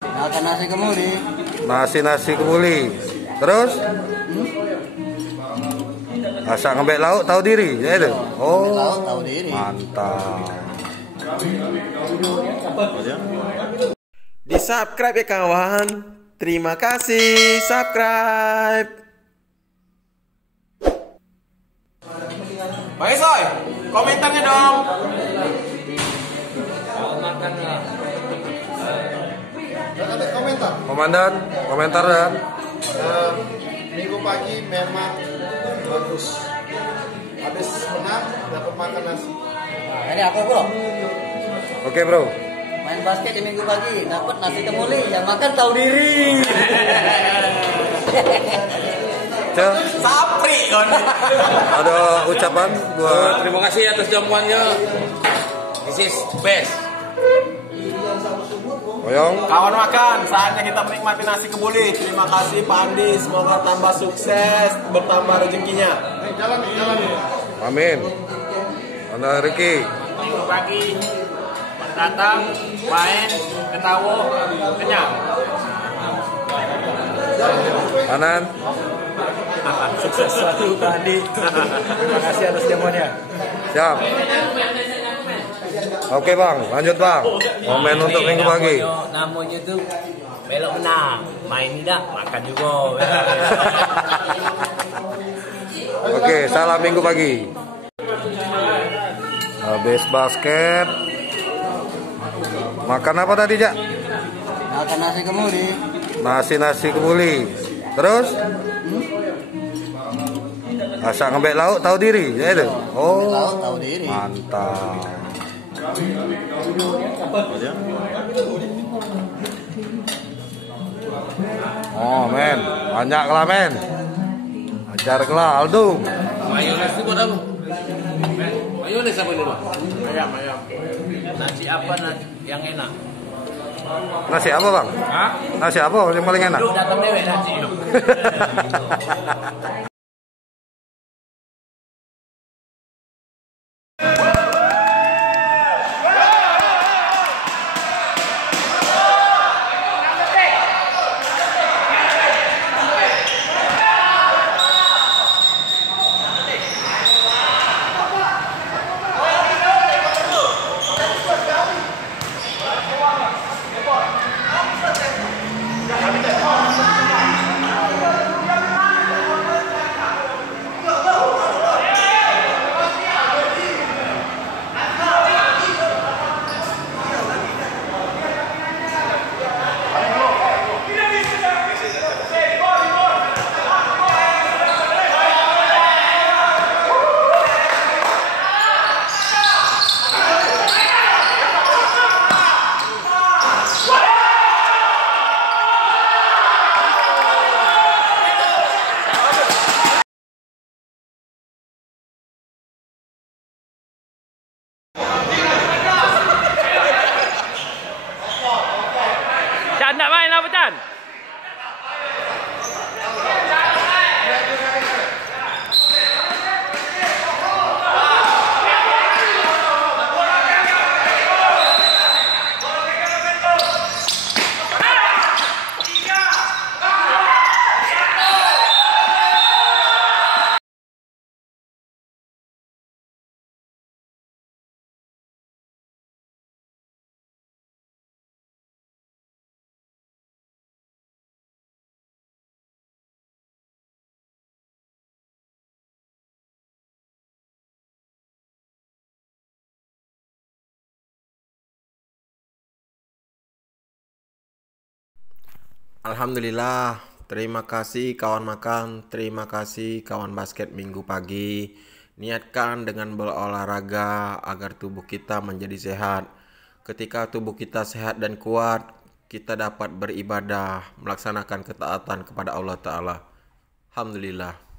Makan nasi kemuli. Nasi kebuli. Terus? Asal ngebek lauk tahu diri, ya itu. Oh, Lauk tahu diri. mantap. Di subscribe ya kawan. Terima kasih subscribe. Baik Soy, komentarnya dong. Komandan, komentar dan Minggu pagi memang bagus. Habis menang dapat makan nasi. Nah, ini aku bro. oke bro. Main basket di minggu pagi, dapat nasi kemuli. Yang makan tahu diri. Cel, Sapri kan. ada ucapan buat Terima kasih atas jamuannya. This is best. Oyong. Kawan makan, saatnya kita menikmati nasi kebuli. Terima kasih Pak Andi, semoga tambah sukses, bertambah rezekinya. Jalan. Amin. Anda Ricky. Minggu pagi datang, main, ketawa, kenyang. Anan. Sukses selalu Pak Andi. Terima kasih atas jamuannya. Siap. Oke bang, lanjut bang. Komen untuk minggu pagi. Namanya tuh belok menang, main tidak, makan juga. Oke, salam minggu pagi. Habis basket. Makan apa tadi, Jak? Makan nasi kemuli. Nasi kebuli. Terus? Asal ngebek lauk tahu diri, ya itu. Oh, Lauk tahu diri. mantap. Oh men, banyak lah men. Ajar lah Aldo. Mayones itu buat apa? Mayones apa ini, Pak? Ayam. Nasi apa yang enak? Nasi apa bang? Hah? Nasi apa yang paling enak? Duh, datang dewek nasi. Chan nak main apa Chan? Alhamdulillah. Terima kasih kawan makan, terima kasih kawan basket minggu pagi. Niatkan dengan berolahraga agar tubuh kita menjadi sehat. Ketika tubuh kita sehat dan kuat, kita dapat beribadah, melaksanakan ketaatan kepada Allah Ta'ala. Alhamdulillah.